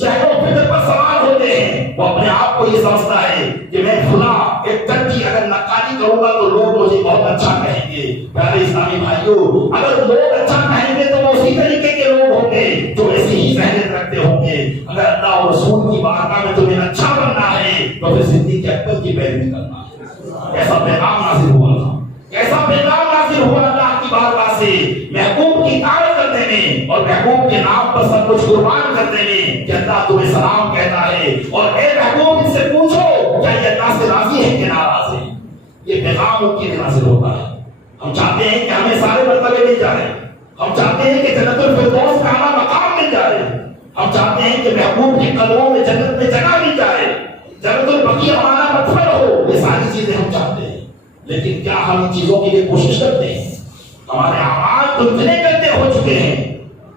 چہروں فکر پر سوار ہوتے ہیں۔ وہ اپنے آپ کو یہ سمجھتا ہے کہ میں فلاں ایک کی اگر نقالی کروں گا تو لوگ مجھے بہت اچھا کہیں گے۔ پیارے اسلامی بھائیوں، اگر لوگ اچھا کہیں گے تو وہ اسی طریقے کے لوگ ہوں گے جو ایسی ہی ذہنیت رکھتے ہوں گے۔ اگر اللہ اور رسول کی بارگاہ میں تمہیں اچھا بننا ہے تو پھر صدیق اکبر کی پیروی کرنا ہے۔ کیسا پیغام نازل ہوا تھا، کیسا پیغام نازل ہوا اللہ کی بارگاہ سے، محبوب کی اطاعت کرنے میں اور محبوب کے نام پر سب کچھ قربان کرنے میں، کہ اللہ تمہیں سلام کہتا ہے اور اے محبوب ان سے پوچھو کیا یہ اللہ سے راضی ہے کہ ناراض ہے۔ یہ پیغام ان کے لیے نازل ہوتا ہے۔ ہم چاہتے ہیں کہ ہمیں سارے مرتبے مل جائیں، ہم چاہتے ہیں کہ جنت الفردوس کا ہمارا مقام مل جائے، ہم چاہتے ہیں کہ محبوب کے قدموں میں جنت میں جگہ مل جائے، جنت البقیع ہمارا مدفن ہو۔ یہ ساری چیزیں ہم چاہتے ہیں، لیکن کیا ہم ان چیزوں کے لیے کوشش کرتے ہیں؟ ہمارے اعمال تو اتنے گندے ہو چکے ہیں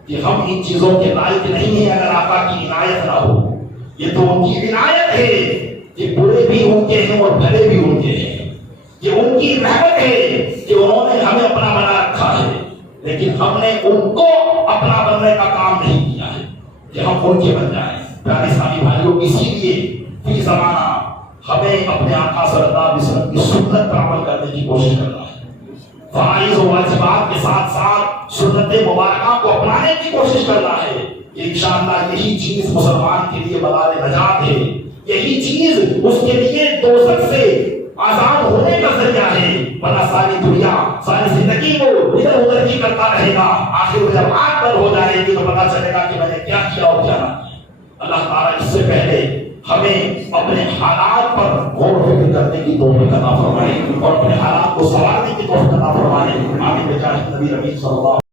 کہ ہم ان چیزوں کے لائق نہیں ہیں اگر آقا کی عنایت نہ ہو۔ یہ تو ان کی عنایت ہے کہ برے بھی ان کے ہیں اور بھلے بھی ان کے ہیں، یہ ان کی رحمت ہے کہ انہوں نے ہمیں اپنا بنا رکھا ہے۔ لیکن ہم نے ان کو اپنا بننے کا کام نہیں کیا ہے کہ ہم ان کے بن جائیں۔ پیارے اسلامی بھائیوں، اسی لیے فی زمانہ ہمیں اپنے آقا صلی اللہ علیہ وسلم کی سنت پر عمل کرنے کی کوشش کرنا ہے، فرائض و واجبات کے ساتھ ساتھ سنت مبارکہ کو اپنانے کی کوشش کرنا ہے کہ انشاءاللہ یہی چیز مسلمان کے لیے بغیر نجات ہے، یہی چیز اس کے لیے دوزخ سے آزاد ہونے کا ذریعہ ہے، ورنہ ساری دنیا ساری زندگی کو ادھر ادھر کی کرتا رہے گا، آخر میں جب آنکھ بند ہو جائے گی تو پتا چلے گا کہ میں نے کیا کیا اور کیا نہ کیا۔ اللہ تعالیٰ اس سے پہلے ہمیں اپنے حالات پر غور و فکر کرنے کی توفیق عطا فرمائے اور اپنے حالات کو سنوارنے کی توفیق عطا فرمائے۔ آمین بجاہ نبی رحمت صلی اللہ